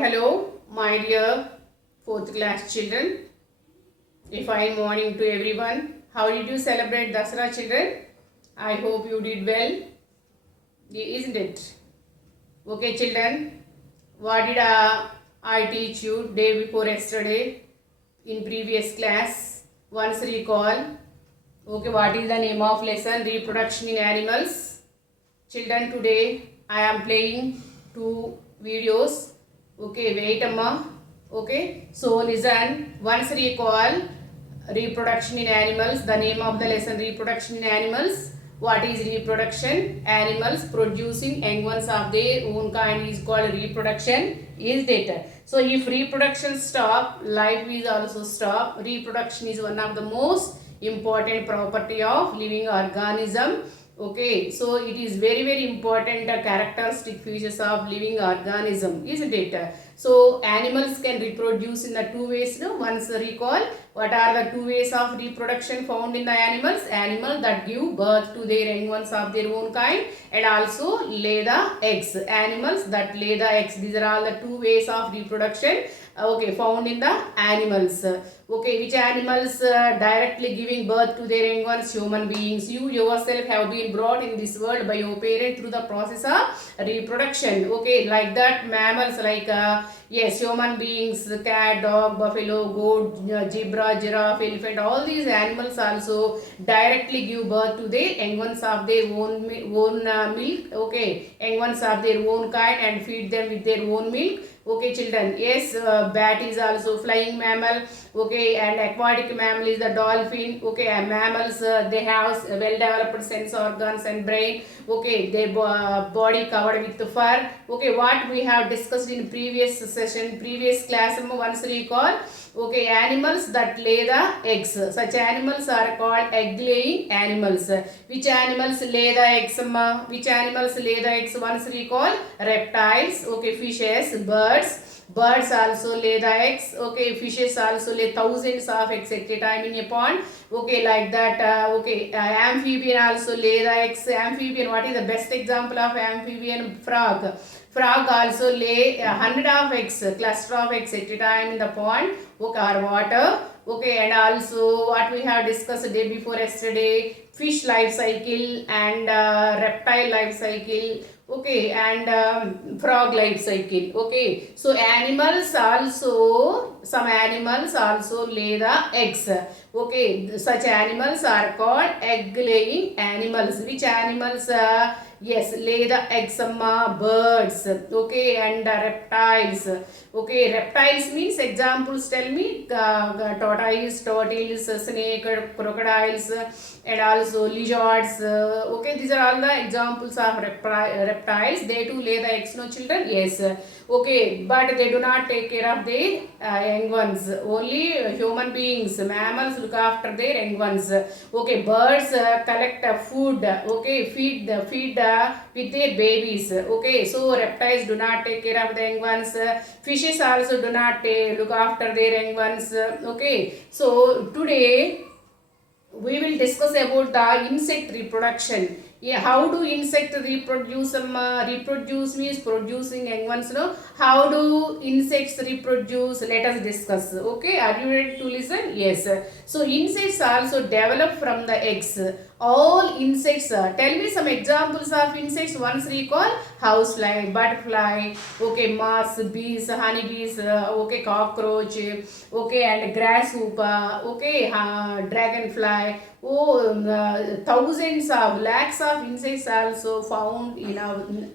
Hello, my dear fourth class children. A fine morning to everyone. How did you celebrate Dasara, children? I hope you did well, isn't it? Okay, children. What did I teach you day before yesterday in previous class? Once recall. Okay, what is the name of lesson? Reproduction in animals. Children, today I am playing two videos. Okay, wait amma. Okay, so listen. Once recall reproduction in animals. The name of the lesson, reproduction in animals. What is reproduction? Animals producing young ones of their own kind is called reproduction, is it? So if reproduction stop, life is also stop. Reproduction is one of the most important property of living organism. Okay, so it is very important characteristic features of living organism, isn't it? So animals can reproduce in the two ways. No? Once recall, what are the two ways of reproduction found in the animals? Animal that give birth to their young ones of their own kind and also lay the eggs. Animals that lay the eggs. These are all the two ways of reproduction. Okay, found in the animals. Okay, which animals directly giving birth to their young ones? Human beings. You yourself have been brought in this world by your parent through the process of reproduction. Okay, like that mammals like yes, human beings, cat, dog, buffalo, goat, zebra, giraffe, elephant, all these animals also directly give birth to their young ones of their own milk. Okay, young ones of their own kind and feed them with their own milk. Okay, children. Yes, bat is also flying mammal. Okay, and aquatic mammal is the dolphin. Okay, and mammals they have well developed sense organs and brain. Okay, their body covered with fur. Okay, what we have discussed in previous session, previous class, once recall. Okay, animals that lay the eggs. Such animals are called egg laying animals. Which animals lay the eggs? Which animals lay the eggs? Once recall. Reptiles. Okay, fishes, birds. Birds also lay the eggs. Okay, fishes also lay thousands of eggs at a time in a pond. Okay, like that. Okay, amphibian also lay the eggs. Amphibian, what is the best example of amphibian? Frog. Frog also lay 100 of eggs, cluster of eggs at a time in the pond. Okay, or water. Okay, and also what we have discussed day before yesterday, fish life cycle and reptile life cycle. Okay, and frog life cycle. Okay, so animals also, some animals also lay the eggs. Okay, such animals are called egg laying animals. Which animals? Yes, lay the eggs. Birds. Okay, and reptiles. Okay, reptiles means examples. Tell me. Tortoise, turtles, snake, crocodiles, and also lizards. Okay, these are all the examples of reptiles. They too lay the eggs, no children? Yes. Okay, but they do not take care of their young ones. Only human beings, mammals look after their young ones. Okay, birds collect food. Okay, feed with their babies. Okay, so reptiles do not take care of the young ones. Fishes also do not look after their young ones. Okay, so today we will discuss about the insect reproduction. Yeah, how do insect reproduce? Reproduce means producing young ones. No, how do insects reproduce? Let us discuss. Okay, are you ready to listen? Yes. So insects also develop from the eggs. All insects. Tell me some examples of insects. Once recall: housefly, butterfly. Okay, moths, bees, honeybees. Okay, cockroach. Okay, and grasshopper. Okay, dragonfly. Oh, thousands of lakhs of insects also found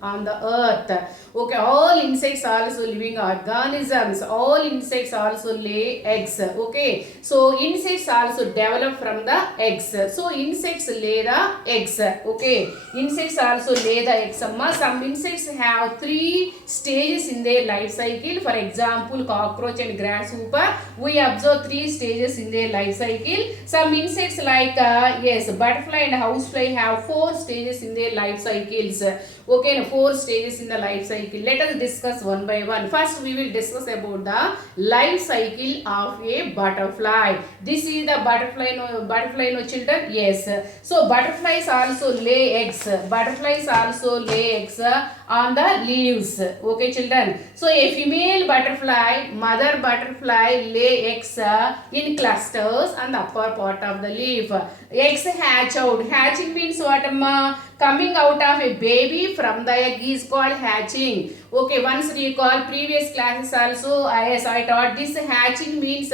on the earth. Okay, all insects also living organisms. All insects also lay eggs. Okay, so insects also develop from the eggs. So insects lay the eggs. Okay, insects also lay the eggs. Some insects have 3 stages in their life cycle. For example, cockroach and grasshopper. We observe 3 stages in their life cycle. Some insects like yes, butterfly and housefly have 4 stages in their life cycles. Okay, 4 stages in the life cycle. Let us discuss one by one. First, we will discuss about the life cycle of a butterfly. This is the butterfly, no children? Yes. So, butterflies also lay eggs. Butterflies also lay eggs on the leaves. Okay, children. So, a female butterfly, mother butterfly lay eggs in clusters on the upper part of the leaf. Eggs hatch out. Hatching means what, amma? Coming out of a baby from the egg is called hatching. Okay, once recall previous classes also, yes, I taught this. Hatching means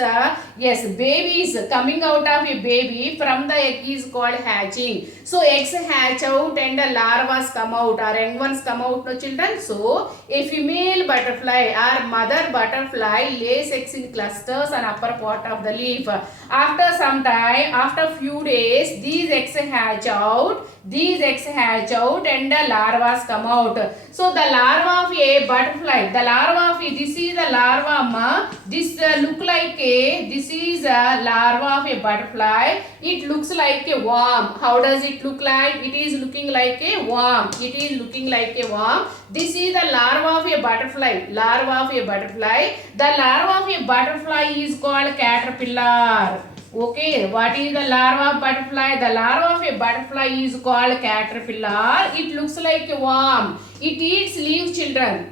yes, babies coming out of a baby from the egg is called hatching. So eggs hatch out and the larvas come out, or young ones come out, no children. So a female butterfly or mother butterfly lays eggs in clusters on upper part of the leaf. After some time, after few days, these eggs hatch out. These eggs hatch out and the larvas come out. So the larva of a butterfly, the larva of a, this is the larva, ma. This look like a, this is a larva of a butterfly. It looks like a worm. How does it look like? It is looking like a worm. It is looking like a worm. This is the larva of a butterfly. Larva of a butterfly. The larva of a butterfly is called caterpillar. Okay, what is the larva of butterfly? The larva of a butterfly is called caterpillar. It looks like a worm. It eats leaves, children.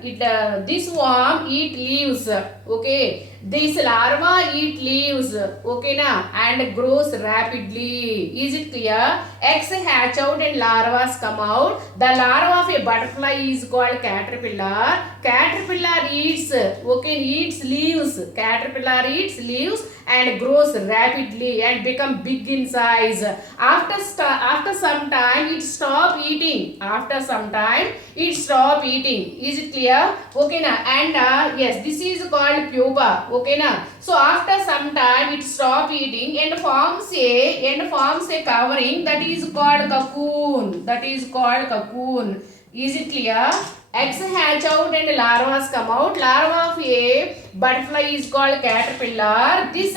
This worm eat leaves. Okay, this larva eat leaves. Okay, na, and grows rapidly. Is it clear? Eggs hatch out and larvas come out. The larva of a butterfly is called caterpillar. Caterpillar eats. Okay, eats leaves. Caterpillar eats leaves and grows rapidly and become big in size. After some time, it stop eating. After some time, it stop eating. Is it clear? Okay, na, and yes, this is called pupa. Okay, na. So after some time, it stop eating and forms a covering that is called cocoon. That is called cocoon. Is it clear? Eggs hatch out and larvas come out. Larva of a butterfly is called caterpillar. This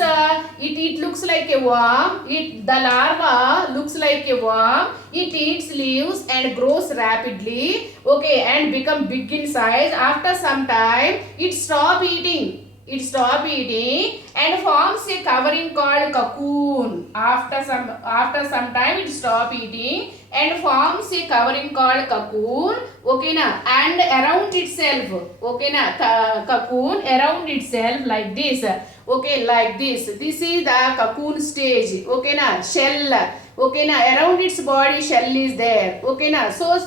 it looks like a worm. The larva looks like a worm. It eats leaves and grows rapidly. Okay, and become big in size. After some time, it stop eating. It stop eating and forms a covering called cocoon. After some time, it stop eating and forms a covering called cocoon. Okay, na, and around itself. Okay, na, cocoon around itself like this. Okay, like this. This is the cocoon stage. Okay, na, shell. Okay, na, around its body shell is there. Okay, na, so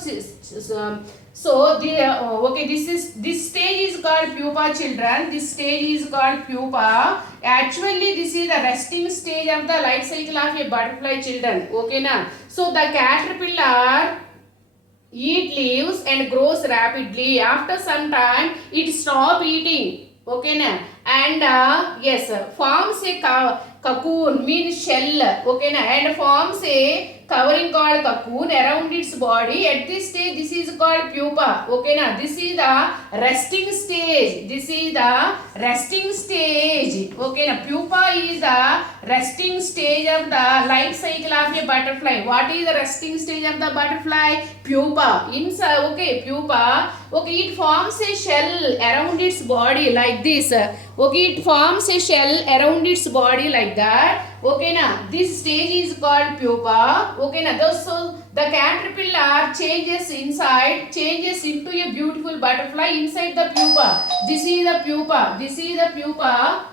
okay, this stage is called pupa, children. This stage is called pupa. Actually, this is the resting stage of the life cycle of a butterfly, children. Okay, na. So the caterpillar eat leaves and grows rapidly. After some time, it stop eating. Okay, na, and yes, forms a cocoon means shell. Okay, na, and forms a covering called cocoon around its body. At this stage, this is called pupa. Okay, na, this is the resting stage. This is the resting stage. Okay, na, pupa is the resting stage of the life cycle of a butterfly. What is the resting stage of the butterfly? Pupa. Inside, okay, pupa. Okay, it forms a shell around its body like this. Okay, it forms a shell around its body like that. Okay, na, this stage is called pupa. Okay, na, so the caterpillar changes into a beautiful butterfly inside the pupa. This is the pupa. This is the pupa.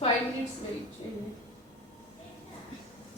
5 minutes wait.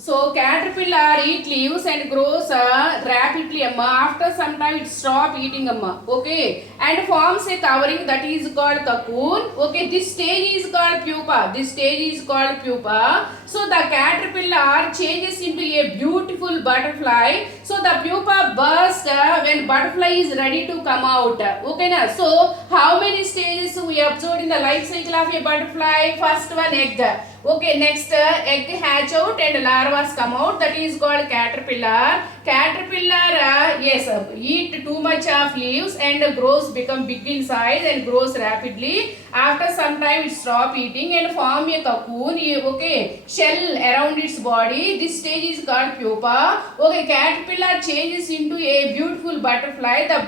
So caterpillar eat leaves and grows rapidly, amma. After some time it stop eating, amma. Okay, and forms a covering that is called cocoon. Okay, this stage is called pupa. This stage is called pupa. So the caterpillar changes into a beautiful butterfly. So the pupa bursts when butterfly is ready to come out. Okay na? So how many stages we observed in the life cycle of a butterfly? First one, egg. Okay, next egg hatch out and larvas come out. That is called caterpillar. Caterpillar eat too much of leaves and grows, become big in size and grows rapidly. After some time it stop eating and form a cocoon, okay, shell around its body. This stage is called pupa. Okay, caterpillar changes into a beautiful butterfly. The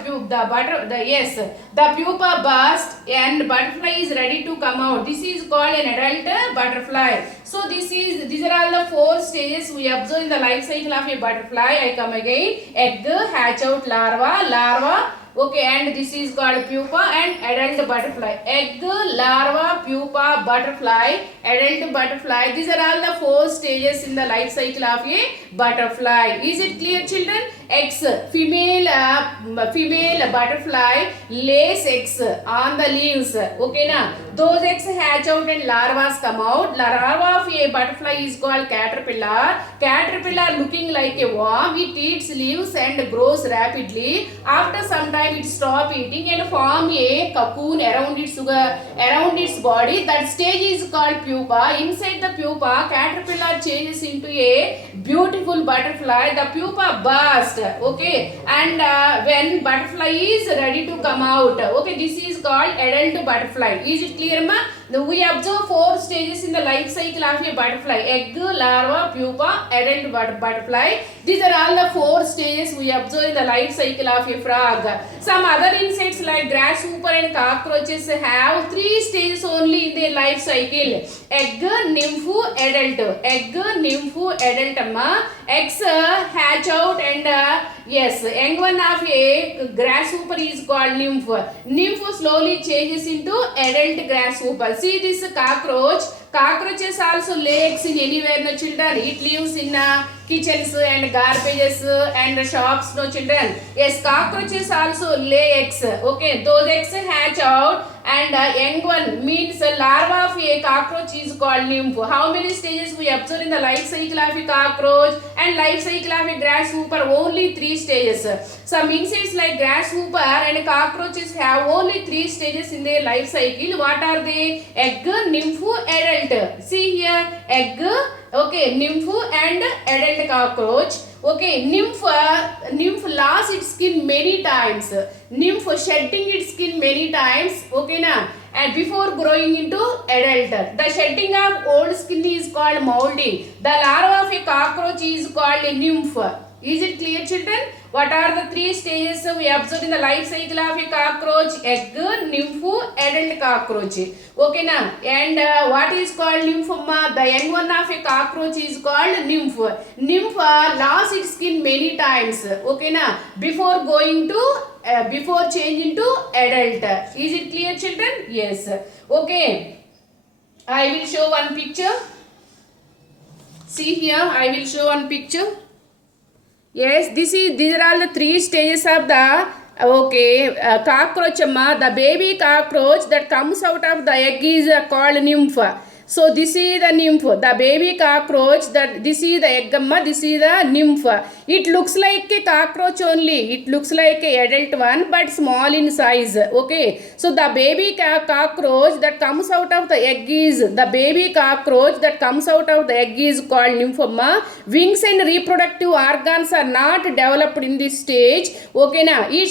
pupa bursts and butterfly is ready to come out. This is called an adult butterfly. So these are all the 4 stages we observe in the life cycle of a butterfly. I come again. Egg, hatch out, larva. Okay, and this is called pupa and adult butterfly. Egg, larva, pupa, butterfly, adult butterfly. These are all the 4 stages in the life cycle of a butterfly. Is it clear, children? Eggs, female butterfly lays eggs on the leaves. Okay na? Those eggs hatch out and larvas come out. Larva of a butterfly is called caterpillar. Caterpillar looking like a worm. It eats leaves and grows rapidly. After some time it stop eating and form a cocoon around its body. That stage is called pupa. Inside the pupa, caterpillar changes into a beautiful butterfly. The pupa bursts. Okay, and when butterfly is ready to come out, okay, this is called adult butterfly. Is it clear, ma? We observe 4 stages in the life cycle of a butterfly: egg, larva, pupa, adult butterfly. These are all the 4 stages we observe in the life cycle of a frog. Some other insects like grasshopper and cockroaches have 3 stages only in their life cycle: egg, nymph, adult. Egg, nymph, adult. Amma. Eggs hatch out and young one of a grasshopper is called nymph. Nymph slowly changes into adult grasshopper. See this cockroach. Cockroaches also lay eggs in anywhere, no children. It lives in kitchens and garbages and shops, no children. Yes, cockroaches also lay eggs. Okay, those eggs hatch out and young one means larva of a cockroach is called nymph. How many stages we observe in the life cycle of a cockroach and life cycle of a grasshopper? Only 3 stages. Some insects like grasshopper and cockroaches have only 3 stages in their life cycle. What are they? Egg, nymph, adult. See here, egg, okay, nymph and adult cockroach. Okay, nymph lost its skin many times. Nymph shedding its skin many times. Okay na? And before growing into adult. The shedding of old skin is called molding. The larva of a cockroach is called a nymph. Is it clear, children? What are the 3 stages we observe in the life cycle of a cockroach? Egg, nymph, adult cockroach. Okay na? And what is called nymph? The young one of a cockroach is called nymph. Nymph lost its skin many times. Okay na? Before changing to adult. Is it clear, children? Yes. Okay. I will show one picture. See here, I will show one picture. Yes, these are all the 3 stages of the cockroach. The baby cockroach that comes out of the egg is called nymph. So this is the nymph, the baby cockroach. This is the egg, this is the nymph. It looks like a cockroach only. It looks like a adult one, but small in size. Okay. So the baby cockroach that comes out of the egg is called nymph. Wings and reproductive organs are not developed in this stage. Okay, now it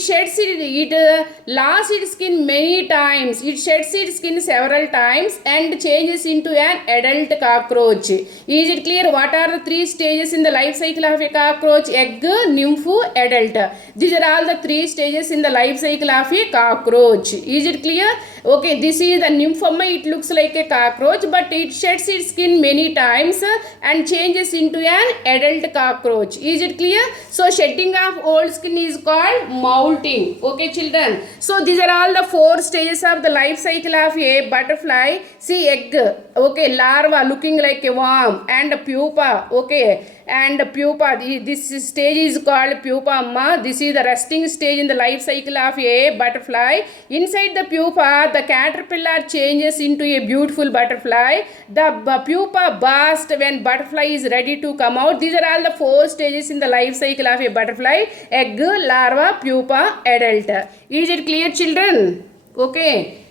lost its skin many times. It sheds its skin several times and changes into an adult cockroach. Is it clear? What are the 3 stages in the life cycle of a cockroach? Egg, nymph, adult. These are all the 3 stages in the life cycle of a cockroach. Is it clear? Okay, this is the nymph. It looks like a cockroach, but it sheds its skin many times and changes into an adult cockroach. Is it clear? So shedding of old skin is called molting. Okay, children. So these are all the 4 stages of the life cycle of a butterfly. See, egg, okay, larva looking like a worm, and pupa, okay, and pupa, this stage is called pupa. This is the resting stage in the life cycle of a butterfly. Inside the pupa the caterpillar changes into a beautiful butterfly. The pupa bursts when butterfly is ready to come out. These are all the 4 stages in the life cycle of a butterfly: egg, larva, pupa, adult. Is it clear, children? Okay.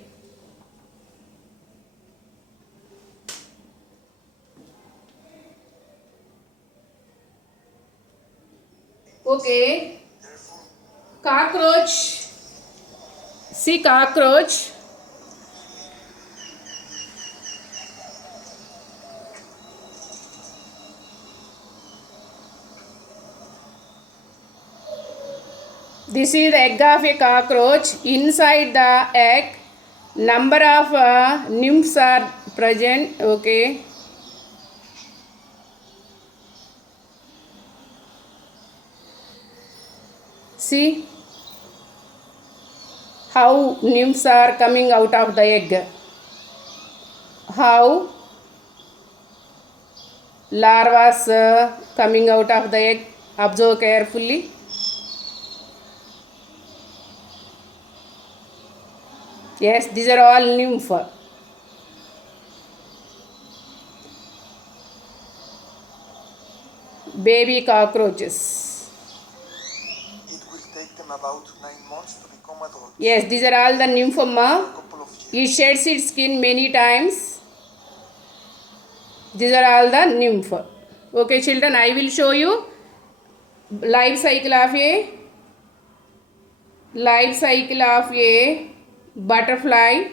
Okay. Cockroach. See cockroach. This is the egg of a cockroach. Inside the egg, number of nymphs are present. Okay. See how nymphs are coming out of the egg. How larvas coming out of the egg. Observe carefully. Yes, these are all nymph. Baby cockroaches. It will take them about 9 months to become adults. Yes, these are all the nymphoma. A couple of years. It sheds its skin many times. These are all the nymph. Okay, children, I will show you life cycle of a butterfly.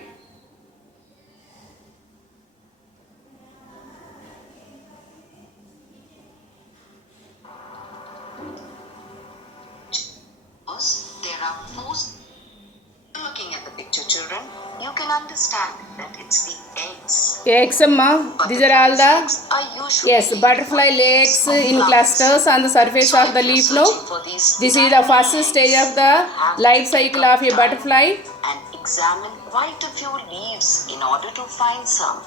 There are 4. Looking at the picture, children, you can understand that it's the eggs. Eggs, amma. These are all the Eggs are usually yes, butterfly legs in clusters on the surface of the leaf node. This is the first stage of the life cycle of a butterfly. And examine quite a few leaves in order to find some.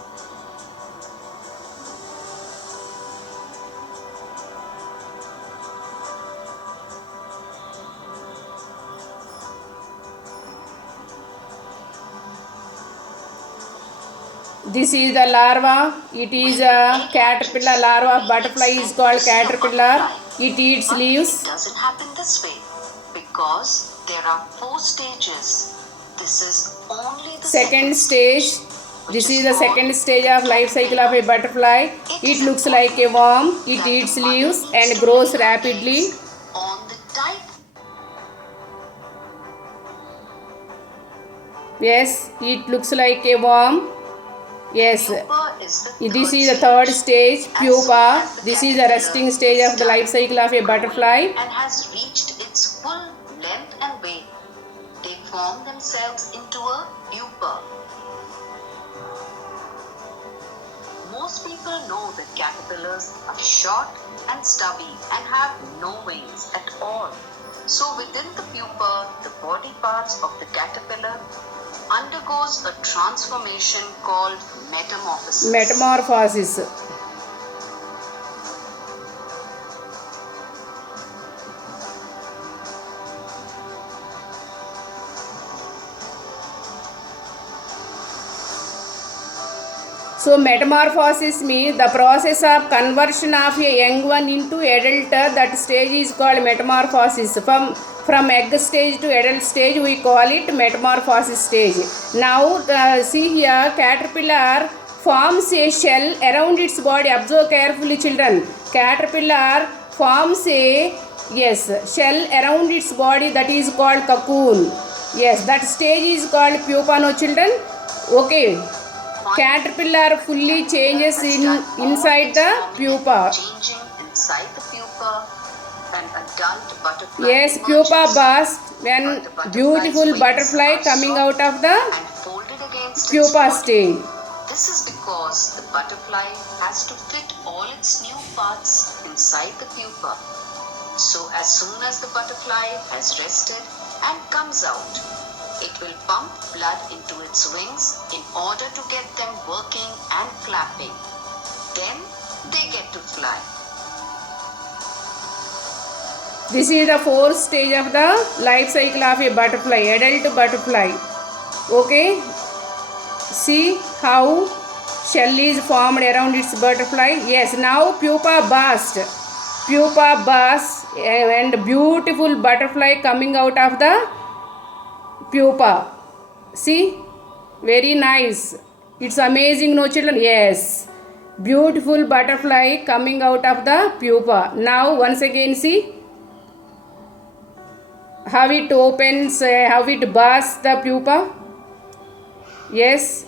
This is the larva. It is a caterpillar. Larva of butterfly is called caterpillar. It eats But leaves. it doesn't happen this way because there are 4 stages. This is only the Second stage. This is the second stage of life cycle of a butterfly. It looks like a worm. It eats leaves and grows rapidly. On the type. Yes, it looks like a worm. Yes, Pupa is the this third is the third stage, As pupa. soon as the This is the caterpillar resting stage of the life cycle of a butterfly. and has reached its full length and weight. They form themselves into a pupa. Most people know that caterpillars are short and stubby and have no wings at all. So within the pupa, the body parts of the caterpillar undergoes a transformation called metamorphosis. Metamorphosis. So metamorphosis means the process of conversion of a young one into adult. That stage is called metamorphosis. From egg stage to adult stage we call it metamorphosis stage. Now see here, caterpillar forms a shell around its body. Observe carefully, children. Caterpillar forms a shell around its body, that is called cocoon. Yes, that stage is called pupa, no children. Okay. Caterpillar fully changes inside the pupa. Changing inside the pupa, an adult butterfly. Yes, pupa burst when beautiful butterfly coming out of the and folded against pupa its body. stage. This is because the butterfly has to fit all its new parts inside the pupa. So as soon as the butterfly has rested and comes out, it will pump blood into its wings in order to get them working and flapping. Then they get to fly. This is the fourth stage of the life cycle of a butterfly, adult butterfly. Okay, See how shell is formed around its butterfly. Yes, now pupa burst. Pupa burst and beautiful butterfly coming out of the pupa. See, very nice. It's amazing, no children? Yes, beautiful butterfly coming out of the pupa. Now once again see how it opens, how it bursts the pupa. Yes,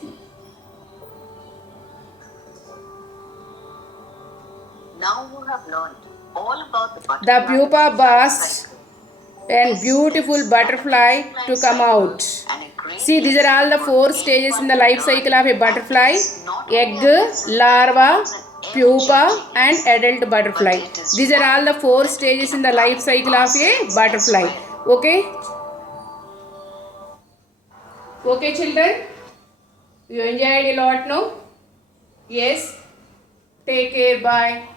Now you have learned all about the butterfly. the pupa life bursts cycle. and beautiful butterfly to come out. And a great See, these are all the lesson 4 for stages in the anyone life to cycle learn. of a butterfly: And it's not only egg, a lesson, larva, it's an pupa ever-changing and lesson. adult butterfly. But it is These are all the one 4 that we stages can in the apply life cycle of a ourselves butterfly. as well. Okay? Okay children? You enjoyed a lot, no? Yes? Take care, bye.